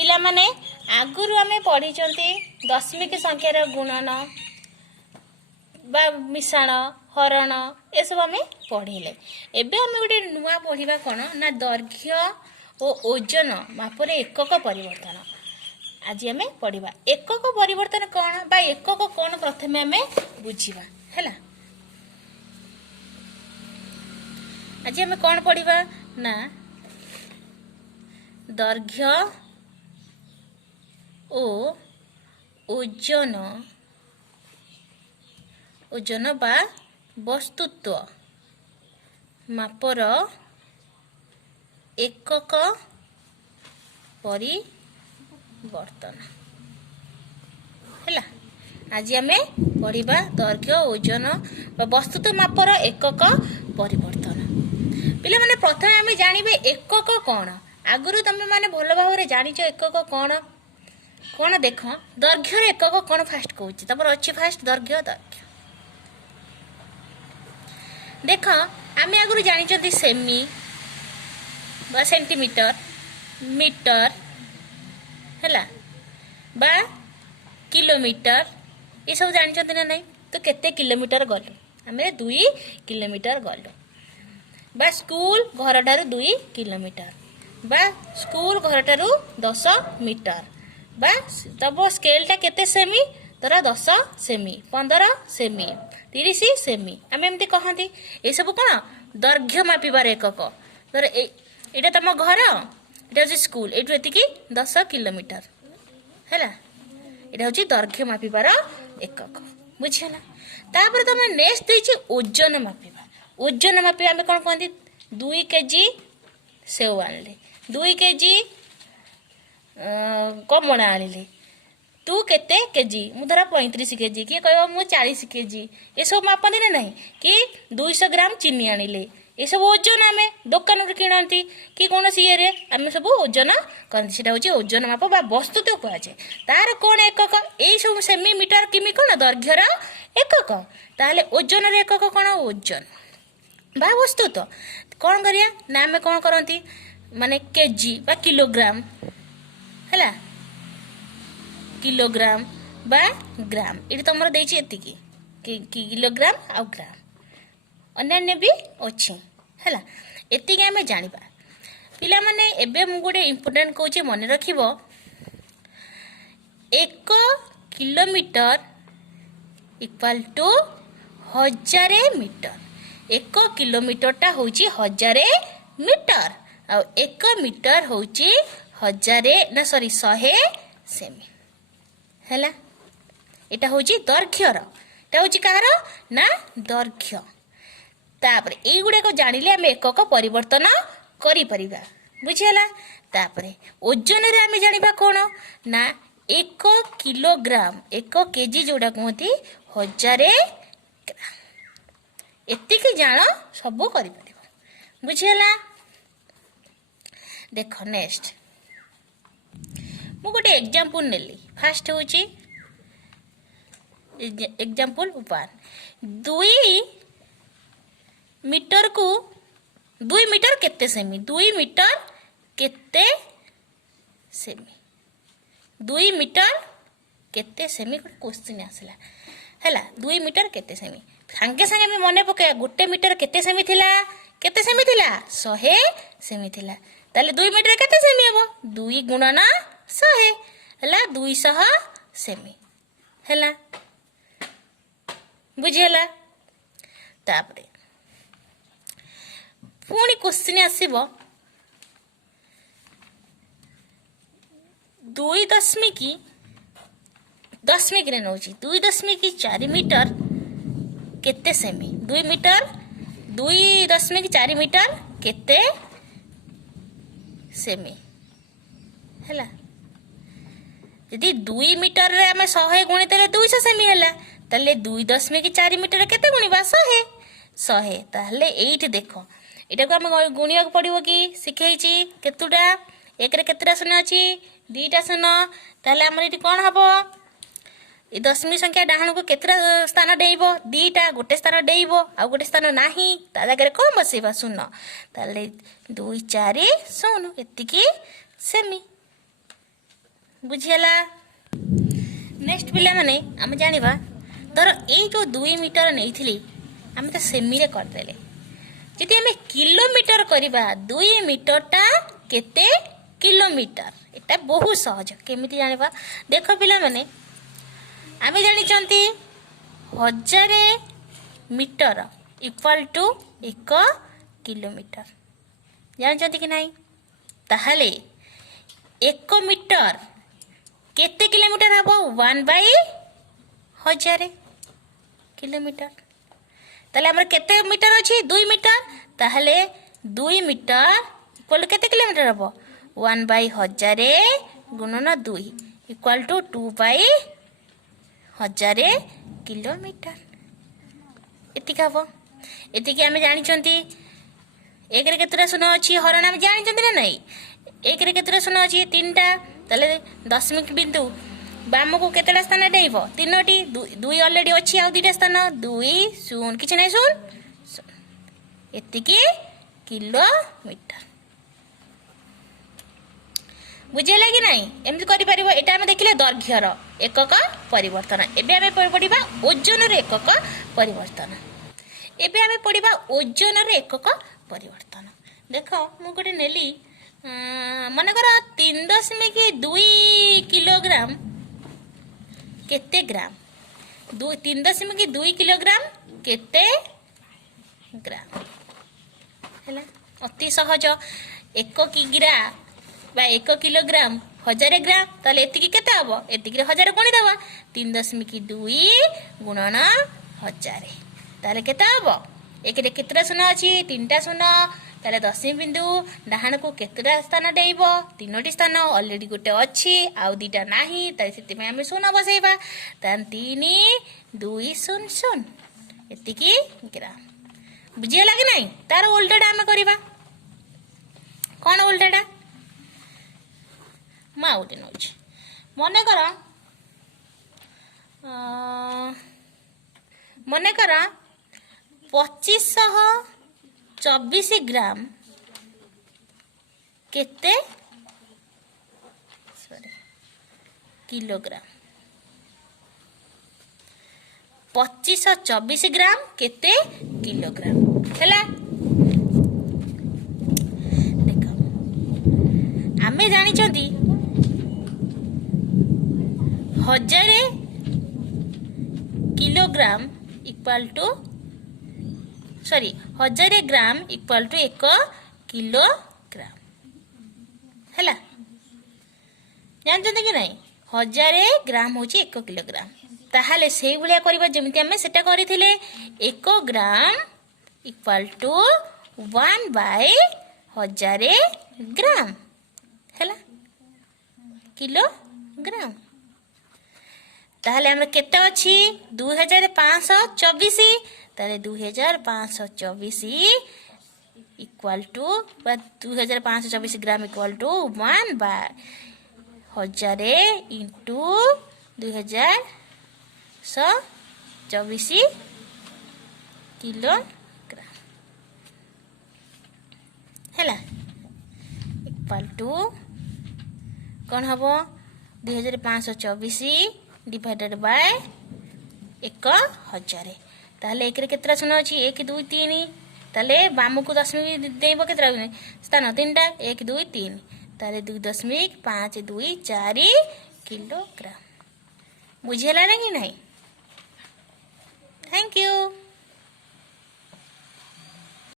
पिला माने आगुरु आमे पढ़ी दशमिक संख्यार गुणन बा मिशाण हरण ए सब आमे पढ़िले। एबे आमे गोटे नुआ पढ़िबा कोन ना दैर्घ्य और ओजन मापरे एकक परिवर्तन। आज आमे पढ़िबा एकक परिवर्तन कोन बा एकक कोन प्रथमे आमे बुझिबा हैला। आज आमे कोन पढ़िबा ना दैर्घ्य ओ ओजन ओजन बा वस्तुत्व मापर एकक परिवर्तन हैला। आज आमे पढ़िबा दैर्घ्य ओजन बा वस्तुत्व मापर एकक परिवर्तन। पिला माने प्रथमे आमे जानिबे एकक कोन। आगुरु तुम माने भल भाव जानिछ एकक कोन कोन देख दैर्घ्य एकक कोन फास्ट कहूची तमर अछि फास्ट दैर्घ्य दैर्घ्य देख आमे आगुरु जानिछथि सेमी बा सेंटीमीटर मीटर हैला बा किलोमीटर ये सब जानिछथि ना नहीं। तो केते किलोमीटर गलु आमे 2 किलोमीटर गलु बा स्कूल घर ठारू 2 किलोमीटर बा स्कूल घर ठारू 10 मीटर बा तब स्केलटा केते सेमी तोरा 10 सेमी 15 सेमी 30 सेमी आमे एमती कहंती। ए सब कोन दैर्घ्य मापिबार एकक तर एटा तम घर एटा होची स्कूल एटु एति की 10 किलोमीटर हैला। एटा होची दैर्घ्य मापिबार एकक बुझिला। तापर तम नेक्स्ट देछि ओजन मापिबा। ओजन मापिबा आमे कोन कहंती 2 केजी सेव आनले 2 केजी कमणा आनिले तू केते केजी मु धरा 35 केजी कि कहबो मु 40 केजी ए सब मापन ना नहीं कि 200 ग्राम चीनी आनिले ए सब ओजन आमे दुकान रे किनंती कि कोन सी रे आमे सब ओजन करंती। सेटा होची ओजन माप बा वस्तु तो कहै छै तार कोन एकक ए सब सेमी मीटर किमी कोन दैर्घ्यर एकक। ताले ओजन रे एकक कोन ओजन बा वस्तु तो कोन करिया ना आमे कोन करंती माने केजी बा किलोग्राम हैला किलोग्राम बा ग्राम ये तुम देछि एतिकी किलोग्राम आ ग्राम अन्य भी अच्छी हैला। एतिकी आमे जानिबा पिला माने एबे मु गोटे इंपोर्टेंट कहूची मन रखिबो 1 kilometre equal to 1000 metre. 1 kilometre टा होची 1000 मीटर आ 1 मीटर होची 1000 ना सॉरी 100 सेमी हैला। एटा होची दैर्घ्यर एटा होची कहार ना दैर्घ्य। तापर एई गुडे को जानिले हम एकक परिवर्तन करि परिबा बुझिला। तापर ओजन रे हम जानिबा कोन ना 1 किलोग्राम 1 केजी जोडा कहती 1000 ग्राम एतिकी जान सब करि परिबा बुझिला। देखो नेक्स्ट मु गोटे एग्जांपल नेली फास्ट होची एग्जांपल 1 2 मीटर को 2 मीटर केते सेमी 2 मीटर केते सेमी 2 मीटर केते सेमी क्वेश्चन आसला हैला। 2 मीटर केते सेमी संगे संगे में मने पके गोटे मीटर केते सेमी थिला 100 सेमी थिला। ताले 2 मीटर केते सेमी हबो 2 गुणन 100 हैला 200 सेमी हैला बुझिला। तापरे पुणी क्वेश्चन आसीबो 2 रे नौची 2.4 मीटर केते सेमी 2 मीटर 2.4 मीटर केते सेमी हैला। यदि 2 मीटर रे हमें 100 गुणित 200 सेमी हैला ताले 2.4 मीटर केते गुणिबा 100 ताले एइठ देखो एटा को हम गुणिया पड़िबो कि सिखैछि केतुटा 1 रे केतरा शून्य अछि 2टा शून्य ताले हमर एठी कोन हबो ए दशमी संख्या डाहण को केतरा स्थान डेइबो 2टा गोटे स्थान डेइबो आ गोटे स्थान नाही ता जगह रे कोन बसेबा शून्य ताले 2 4 शून्य एतिकी सेमी बुझीगला। नेक्स्ट पिला माने आम जानिबा धर ए जो 2 मीटर नहीं आम तो सेमी रे करदेले जदि आम किलोमीटर करवा 2 मीटरटा केते किलोमीटर एटा बहुत सहज केमिति जानिबा देख पिला माने आम जानी 1000 मीटर इक्वल टू 1 किलोमीटर जानते कि नहीं ताहले 1 मीटर केते किलोमीटर हम 1/1000 किलोमीटर ताले हमर केते मीटर अछि 2 मीटर ताहले 2 मीटर इक्वल केते किलोमीटर हम 1/1000 गुणन 2 इक्वल टू 2/1000 किलोमीटर एतिक हम एतिक आम जानी एक रे केतरा शून्य अच्छी हरण आम जानी ना नहीं एक रे केतरा शून्य अच्छी 3टा ताले दशमिक बिंदु बाम को केतटा स्थान डेइब 3टी 2 ऑलरेडी अच्छी आउ 2टा स्थान 2 शून्य किछ नहीं शून्य एतिकी किलोमीटर बुझेला कि नहीं एमती करि परिबो एटा हम देखिले दैर्घ्यर एकक परिवर्तन एबे हम पढिबा ओजन रे एकक परिवर्तन एबे हम पढिबा ओजन रे एकक परिवर्तन देख मु गोटे नेली मनकर 3.2 किलोग्राम केते ग्राम 3.2 किलोग्राम केते ग्राम हैला अति सहज 1 किग्रा बा 1 किलोग्राम 1000 ग्राम ताले एतिकी केते हबो एतिकी 1000 कोणी दबा 3.2 गुणन 1000 ताले केते हबो एक रे केतरा शून्य अछि 3टा शून्य ताले दशमिक बिंदु डाहाण को केतरा स्थान डेइब 3टी स्थान ऑलरेडी गोटे अछि आउ 2टा नाही ताले सेति में हम शून्य बसैबा तान 3.200 एतिकी ग्राम बुझिया लागे नाही तार उल्टाटा हम करबा कोन उल्टाटा मा उठे नौछ मने करा 2524 ग्राम केते किलोग्राम 2524 ग्राम केते किलोग्राम हैला देख आमे जानी 1000 kilogram equal to 1000 gram equal to 1 kilogram हैला जानते कि नहीं 1000 ग्राम होची 1 किलोग्राम ताहाले सेही भलिया करबा जेमिति हमें सेटा करिथिले 1 ग्राम इक्वल टू 1/1000 ग्राम हैला किलोग्राम ताहले हमर केते अछि 2524 ताले 2524 equal to 2524 gram equal to 1/1000 into 2024 kilogram हैला इक्वल टू कौन हम 2524 डिवाइडेड बाय 1000 ताले एक रे केतरा शून्य अछि 1 2 3 ताले बाम को दशमिक देबो केतरा स्थान 3टा 1 2 3 ताले 2.524 किलोग्राम बुझेला ना कि नहीं थैंक यू।